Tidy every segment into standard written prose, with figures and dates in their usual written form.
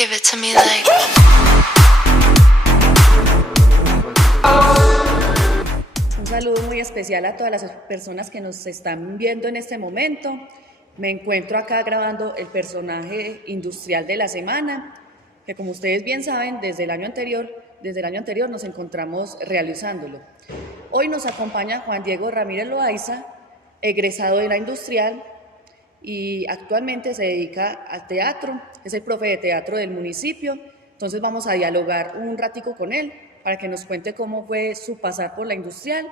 Give it to me like. Un saludo muy especial a todas las personas que nos están viendo en este momento. Me encuentro acá grabando el personaje industrial de la semana, que como ustedes bien saben, desde el año anterior nos encontramos realizándolo. Hoy nos acompaña Juan Diego Ramírez Loaiza, egresado de la industrial y actualmente se dedica al teatro, es el profe de teatro del municipio. Entonces vamos a dialogar un ratico con él para que nos cuente cómo fue su pasar por la industrial,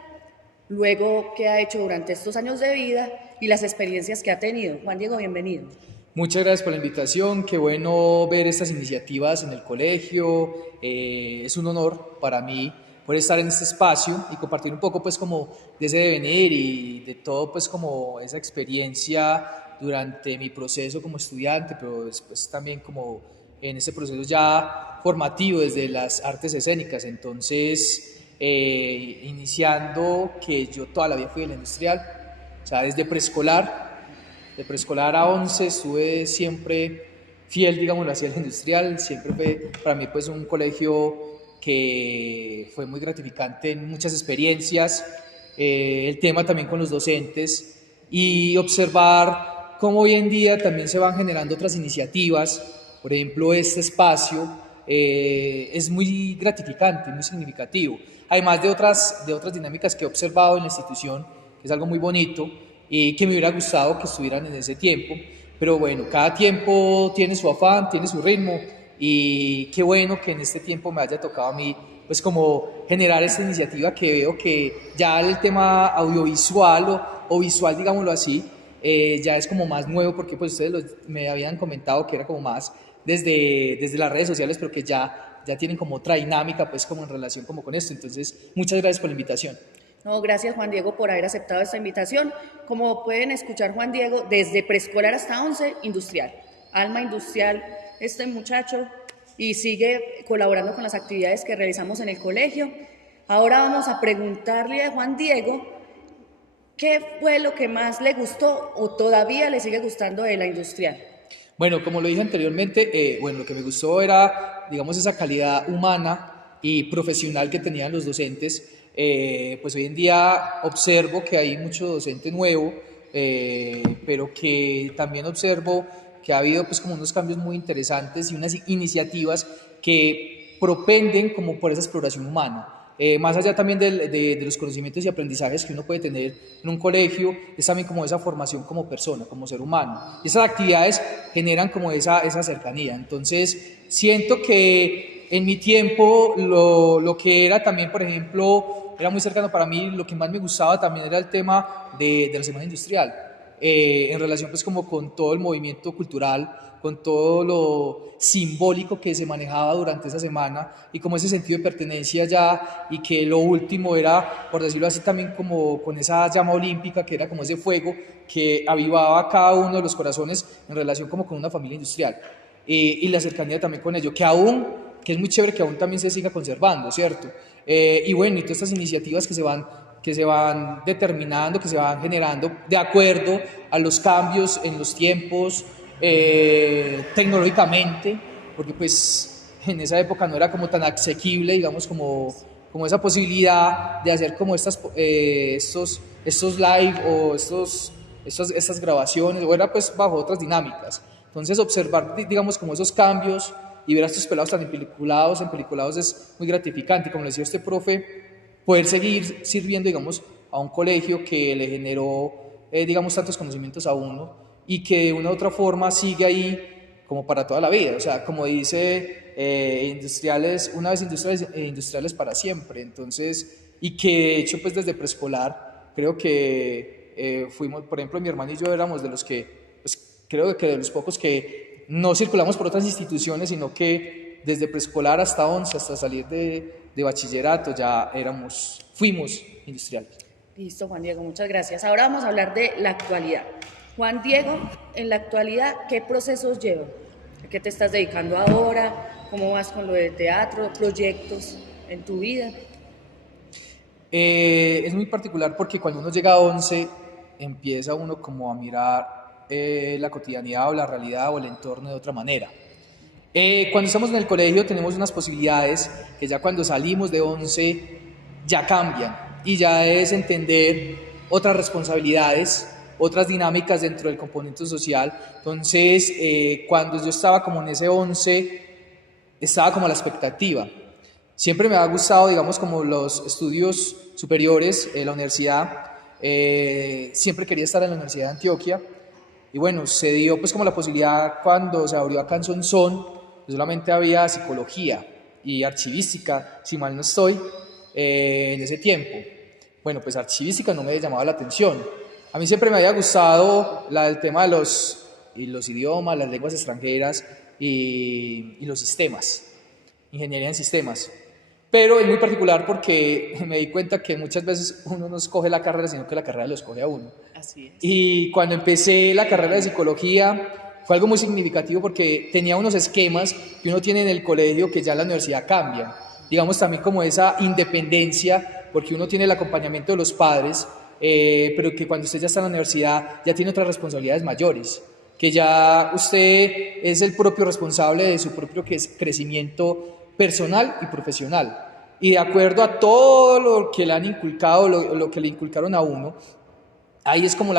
luego qué ha hecho durante estos años de vida y las experiencias que ha tenido. Juan Diego, bienvenido. Muchas gracias por la invitación, qué bueno ver estas iniciativas en el colegio, es un honor para mí poder estar en este espacio y compartir un poco pues como de ese devenir y de todo pues como esa experiencia durante mi proceso como estudiante, pero después también como en este proceso ya formativo desde las artes escénicas. Entonces, iniciando que yo toda la vida fui de la industrial, o sea, desde preescolar, de preescolar a 11 estuve siempre fiel, digámoslo así, a la industrial. Siempre fue para mí pues un colegio que fue muy gratificante en muchas experiencias, el tema también con los docentes y observar cómo hoy en día también se van generando otras iniciativas. Por ejemplo, este espacio es muy gratificante, muy significativo, además de otras dinámicas que he observado en la institución, que es algo muy bonito y que me hubiera gustado que estuvieran en ese tiempo. Pero bueno, cada tiempo tiene su afán, tiene su ritmo, y qué bueno que en este tiempo me haya tocado a mí pues como generar esta iniciativa, que veo que ya el tema audiovisual o visual, digámoslo así, ya es como más nuevo, porque pues ustedes me habían comentado que era como más desde las redes sociales, pero que ya tienen como otra dinámica pues como en relación como con esto. Entonces, muchas gracias por la invitación. No, gracias Juan Diego por haber aceptado esta invitación. Como pueden escuchar, Juan Diego, desde preescolar hasta 11, industrial, alma industrial este muchacho, y sigue colaborando con las actividades que realizamos en el colegio. Ahora vamos a preguntarle a Juan Diego qué fue lo que más le gustó o todavía le sigue gustando de la industrial. Bueno, como lo dije anteriormente, bueno, lo que me gustó era, digamos, esa calidad humana y profesional que tenían los docentes. Pues hoy en día observo que hay mucho docente nuevo, pero que también observo que ha habido pues como unos cambios muy interesantes y unas iniciativas que propenden como por esa exploración humana. Más allá también de los conocimientos y aprendizajes que uno puede tener en un colegio, es también como esa formación como persona, como ser humano. Y esas actividades generan como esa cercanía. Entonces, siento que en mi tiempo lo que era también, por ejemplo, era muy cercano para mí. Lo que más me gustaba también era el tema de la Semana Industrial, en relación pues como con todo el movimiento cultural, con todo lo simbólico que se manejaba durante esa semana y como ese sentido de pertenencia ya, y que lo último era, por decirlo así, también como con esa llama olímpica que era como ese fuego que avivaba cada uno de los corazones en relación como con una familia industrial, y la cercanía también con ello, que es muy chévere que aún también se siga conservando, ¿cierto? Y bueno, y todas estas iniciativas que se van determinando, que se van generando de acuerdo a los cambios en los tiempos, tecnológicamente, porque pues en esa época no era como tan asequible, digamos, como esa posibilidad de hacer como estos live o estas grabaciones, o era pues bajo otras dinámicas. Entonces observar, digamos, como esos cambios y ver a estos pelados tan empeliculados es muy gratificante. Como le decía este profe, poder seguir sirviendo, digamos, a un colegio que le generó, digamos, tantos conocimientos a uno, y que de una u otra forma sigue ahí como para toda la vida. O sea, como dice, industriales, una vez industriales para siempre. Entonces, y que de hecho pues desde preescolar creo que fuimos, por ejemplo, mi hermano y yo éramos de los que, pues creo que de los pocos que no circulamos por otras instituciones, sino que desde preescolar hasta 11, hasta salir de bachillerato, ya fuimos industriales. Listo, Juan Diego, muchas gracias. Ahora vamos a hablar de la actualidad. Juan Diego, en la actualidad, ¿qué procesos lleva? ¿A qué te estás dedicando ahora? ¿Cómo vas con lo de teatro, proyectos en tu vida? Es muy particular porque cuando uno llega a 11 empieza uno como a mirar la cotidianidad o la realidad o el entorno de otra manera. Cuando estamos en el colegio tenemos unas posibilidades que ya cuando salimos de 11 ya cambian y ya es entender otras responsabilidades, otras dinámicas dentro del componente social. Entonces, cuando yo estaba como en ese 11, estaba como a la expectativa. Siempre me ha gustado, digamos, como los estudios superiores, la universidad. Siempre quería estar en la Universidad de Antioquia. Y bueno, se dio pues como la posibilidad cuando se abrió acá en Sonsón, pues solamente había psicología y archivística, si mal no estoy, en ese tiempo. Bueno, pues archivística no me llamaba la atención. A mí siempre me había gustado el tema de los idiomas, las lenguas extranjeras y los sistemas, ingeniería en sistemas. Pero es muy particular porque me di cuenta que muchas veces uno no escoge la carrera, sino que la carrera lo escoge a uno. Así es. Y cuando empecé la carrera de psicología fue algo muy significativo porque tenía unos esquemas que uno tiene en el colegio que ya en la universidad cambian. Digamos también como esa independencia, porque uno tiene el acompañamiento de los padres, pero que cuando usted ya está en la universidad ya tiene otras responsabilidades mayores, que ya usted es el propio responsable de su propio crecimiento personal y profesional. Y de acuerdo a todo lo que le han inculcado, lo que le inculcaron a uno, ahí es como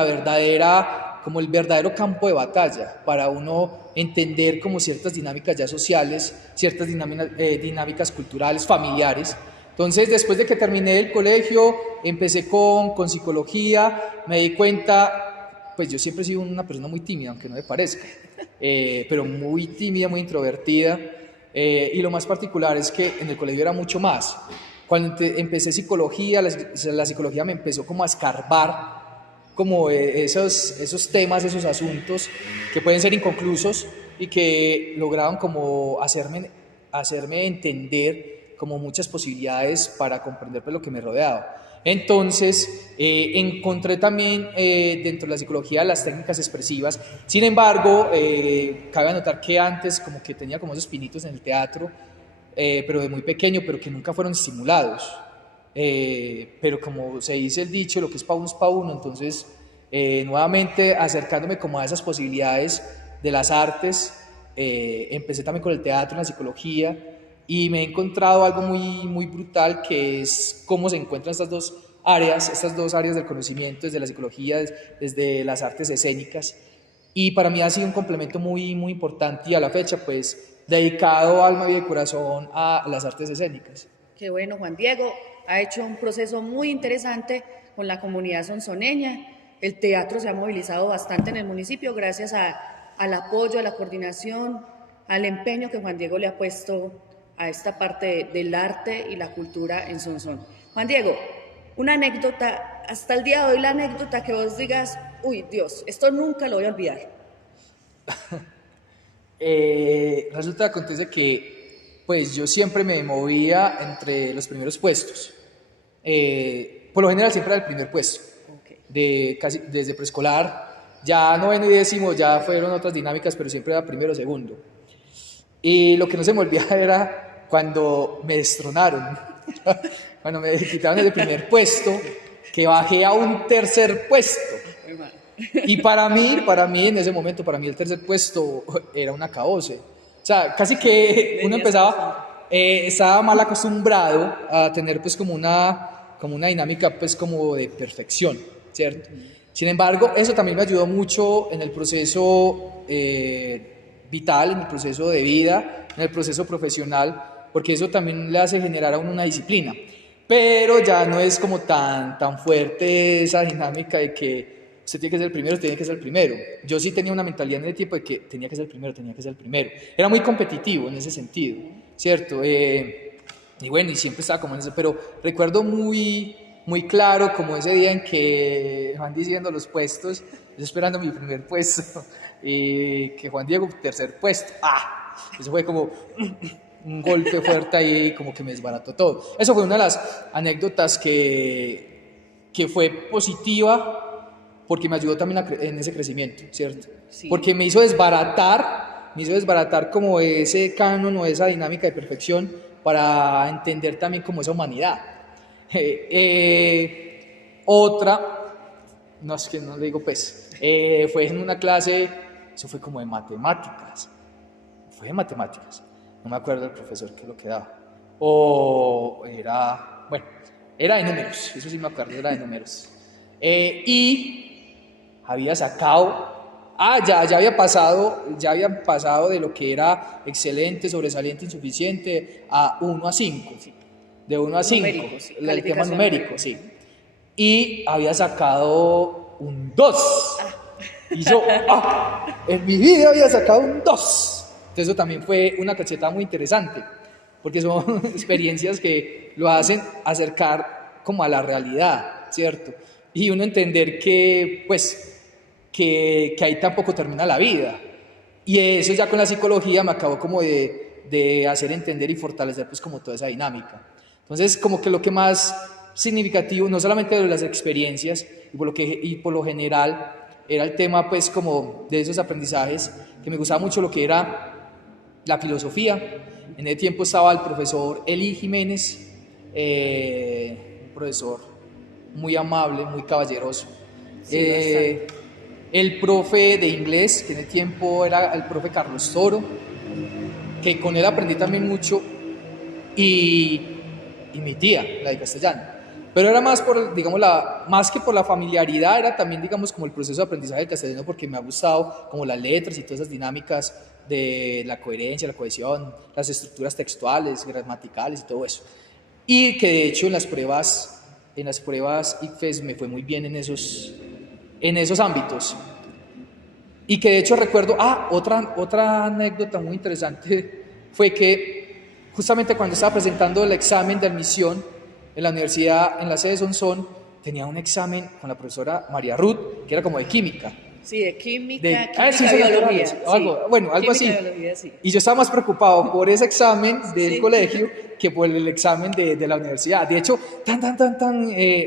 como el verdadero campo de batalla para uno entender como ciertas dinámicas ya sociales, ciertas dinámicas culturales, familiares. Entonces, después de que terminé el colegio, empecé con psicología, me di cuenta, pues yo siempre he sido una persona muy tímida, aunque no me parezca, pero muy tímida, muy introvertida, y lo más particular es que en el colegio era mucho más. Cuando empecé psicología, la psicología me empezó como a escarbar como esos temas, esos asuntos que pueden ser inconclusos y que lograban como hacerme entender como muchas posibilidades para comprender pues, lo que me rodeaba. Entonces, encontré también dentro de la psicología las técnicas expresivas. Sin embargo, cabe anotar que antes como que tenía como esos pinitos en el teatro, pero de muy pequeño, pero que nunca fueron estimulados. Pero como se dice el dicho, lo que es pa' uno es pa' uno, entonces nuevamente acercándome como a esas posibilidades de las artes, empecé también con el teatro, la psicología, y me he encontrado algo muy brutal que es cómo se encuentran estas dos áreas del conocimiento, desde la psicología, desde las artes escénicas, y para mí ha sido un complemento muy importante y a la fecha pues dedicado alma, vida y corazón a las artes escénicas. Qué bueno, Juan Diego. Ha hecho un proceso muy interesante con la comunidad sonsoneña. El teatro se ha movilizado bastante en el municipio gracias al apoyo, a la coordinación, al empeño que Juan Diego le ha puesto a esta parte del arte y la cultura en Sonsón. Juan Diego, una anécdota, hasta el día de hoy la anécdota que vos digas, uy Dios, esto nunca lo voy a olvidar. Resulta que acontece que pues yo siempre me movía entre los primeros puestos. Por lo general siempre era el primer puesto, casi desde preescolar, ya noveno y décimo ya fueron otras dinámicas, pero siempre era primero o segundo. Y lo que no se me olvida era cuando me destronaron, cuando me quitaron el primer puesto, que bajé a un tercer puesto. Y para mí en ese momento, para mí el tercer puesto era un acabose. O sea, casi que uno estaba mal acostumbrado a tener pues como una dinámica pues como de perfección, ¿cierto? Sin embargo, eso también me ayudó mucho en el proceso vital, en el proceso de vida, en el proceso profesional, porque eso también le hace generar a uno una disciplina. Pero ya no es como tan fuerte esa dinámica de que usted tiene que ser el primero, tiene que ser el primero. Yo sí tenía una mentalidad en el tiempo de que tenía que ser el primero, tenía que ser el primero. Era muy competitivo en ese sentido, ¿cierto? Y bueno, y siempre estaba como en eso, pero recuerdo muy claro como ese día en que van diciendo los puestos, yo esperando mi primer puesto, y que Juan Diego, tercer puesto. Eso fue como un golpe fuerte ahí, como que me desbarató todo. Eso fue una de las anécdotas que fue positiva, porque me ayudó también en ese crecimiento, ¿cierto? Sí. Porque me hizo desbaratar como ese canon o esa dinámica de perfección para entender también como esa humanidad. Otra, no es que no le digo pues, fue en una clase, eso fue como de matemáticas. fue de matemáticas, no me acuerdo del profesor que lo que daba, o era, bueno, era de números, eso sí me acuerdo, era de números. Y había sacado, ya había pasado de lo que era excelente, sobresaliente, insuficiente, a 1 a 5, de 1 a 5, Numérico, sí, el tema calificación numérico, numérica. sí. Y había sacado un 2. Y yo, en mi vida había sacado un 2. Entonces eso también fue una cachetada muy interesante, porque son experiencias que lo hacen acercar como a la realidad, ¿cierto? Y uno entender que, pues, que ahí tampoco termina la vida. Y eso ya con la psicología me acabó como de hacer entender y fortalecer pues como toda esa dinámica. Entonces como que lo que más significativo, no solamente de las experiencias y por lo general, era el tema pues como de esos aprendizajes, que me gustaba mucho lo que era la filosofía. En ese tiempo estaba el profesor Eli Jiménez, un profesor muy amable, muy caballeroso. Sí, bastante. El profe de inglés, que en el tiempo era el profe Carlos Toro, que con él aprendí también mucho, y mi tía, la de castellano. Pero era más por, digamos, más que por la familiaridad, era también, digamos, como el proceso de aprendizaje del castellano, porque me ha gustado como las letras y todas esas dinámicas de la coherencia, la cohesión, las estructuras textuales, gramaticales y todo eso. Y que de hecho en las pruebas ICFES me fue muy bien en esos ámbitos. Y que de hecho recuerdo, otra anécdota muy interesante fue que justamente cuando estaba presentando el examen de admisión en la universidad, en la sede de Sonsón, tenía un examen con la profesora María Ruth, que era como de química. Sí, de química, Sí, química, son biología. naturales, algo así. Química, biología, sí. Y yo estaba más preocupado por ese examen del Sí. colegio que por el examen de la universidad. De hecho,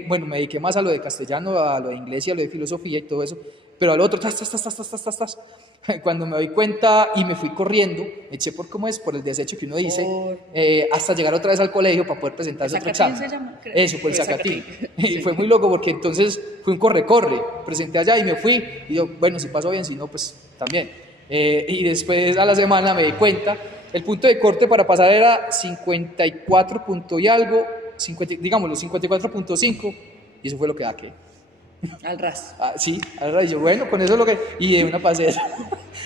bueno, me dediqué más a lo de castellano, a lo de inglés y a lo de filosofía y todo eso, pero al otro, cuando me doy cuenta y me fui corriendo, me eché por el desecho que uno dice, hasta llegar otra vez al colegio para poder presentar ese otro examen. ¿Zacatín se llama? Creo. Eso, por el Zacatín. Y Sí. fue muy loco porque entonces fue un corre-corre, presenté allá y me fui, y yo, bueno, si pasó bien, si no, pues también. Y después a la semana me di cuenta, el punto de corte para pasar era 54 punto y algo, digámoslo, 54.5, y eso fue lo que saqué. Al ras. Sí, ahora yo, bueno, con eso y de una pasé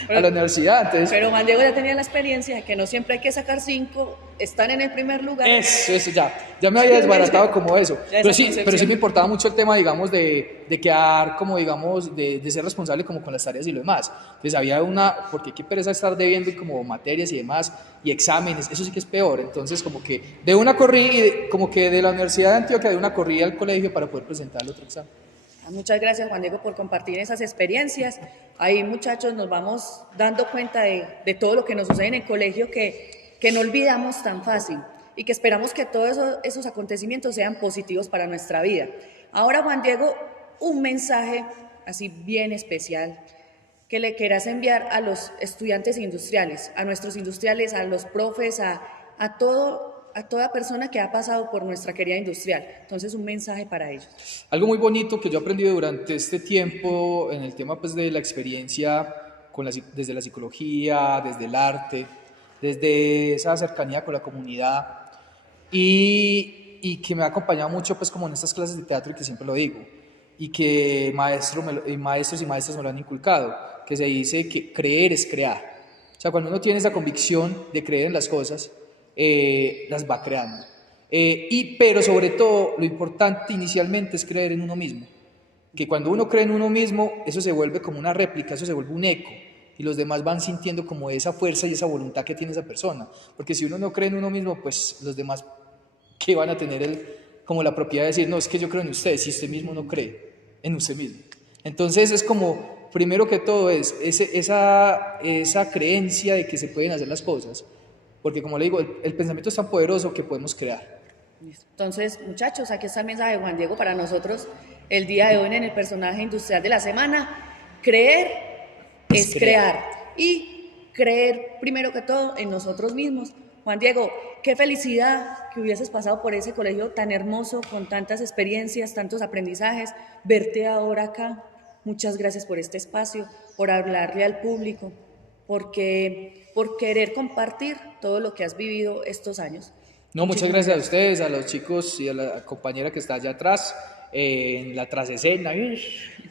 a la universidad, entonces... Pero Juan Diego ya tenía la experiencia de que no siempre hay que sacar 5, están en el primer lugar. Eso, ya me había desbaratado como eso. Pero sí me importaba mucho el tema, digamos, de quedar como, digamos, de ser responsable como con las tareas y lo demás. Entonces había porque qué pereza estar debiendo como materias y demás, y exámenes, eso sí que es peor. Entonces como que de una corrí, como que de la Universidad de Antioquia de una corrí al colegio para poder presentar el otro examen. Muchas gracias, Juan Diego, por compartir esas experiencias. Ahí, muchachos, nos vamos dando cuenta de todo lo que nos sucede en el colegio que no olvidamos tan fácil y que esperamos que todos esos acontecimientos sean positivos para nuestra vida. Ahora, Juan Diego, un mensaje así bien especial que le quieras enviar a los estudiantes industriales, a nuestros industriales, a los profes, a toda persona que ha pasado por nuestra querida industrial. Entonces, un mensaje para ellos. Algo muy bonito que yo he aprendido durante este tiempo en el tema pues, de la experiencia desde la psicología, desde el arte, desde esa cercanía con la comunidad y que me ha acompañado mucho pues, como en estas clases de teatro y que siempre lo digo y que maestros y maestras me lo han inculcado, que se dice que creer es crear. O sea, cuando uno tiene esa convicción de creer en las cosas, las va creando. Pero sobre todo, lo importante inicialmente es creer en uno mismo. Que cuando uno cree en uno mismo, eso se vuelve como una réplica, eso se vuelve un eco. Y los demás van sintiendo como esa fuerza y esa voluntad que tiene esa persona. Porque si uno no cree en uno mismo, pues los demás, ¿qué van a tener como la propiedad de decir, no, es que yo creo en usted, si usted mismo no cree en usted mismo? Entonces es como, primero que todo, esa creencia de que se pueden hacer las cosas. Porque como le digo, el pensamiento es tan poderoso que podemos crear. Entonces, muchachos, aquí está el mensaje de Juan Diego para nosotros el día de hoy en el personaje industrial de la semana. Creer es crear. Y creer, primero que todo, en nosotros mismos. Juan Diego, qué felicidad que hubieses pasado por ese colegio tan hermoso, con tantas experiencias, tantos aprendizajes. Verte ahora acá. Muchas gracias por este espacio, por hablarle al público. porque, por querer compartir todo lo que has vivido estos años. No, muchas gracias a ustedes, a los chicos y a la compañera que está allá atrás, en la trasescena, que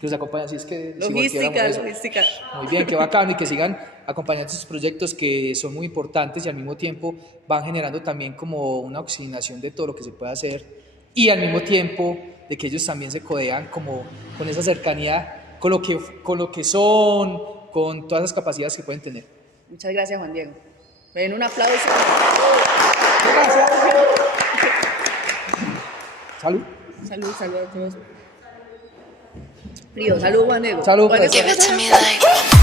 nos acompañan, así es que si volviéramos a eso. Logística. Muy bien, qué bacano, y que sigan acompañando estos proyectos que son muy importantes y al mismo tiempo van generando también como una oxigenación de todo lo que se puede hacer, y al mismo tiempo de que ellos también se codean como con esa cercanía, con lo que son, con todas las capacidades que pueden tener. Muchas gracias, Juan Diego. Ven, un aplauso. Gracias. Salud. Salud, salud a todos. Frío, salud, Juan Diego. Salud. Juan Diego. Give it to me like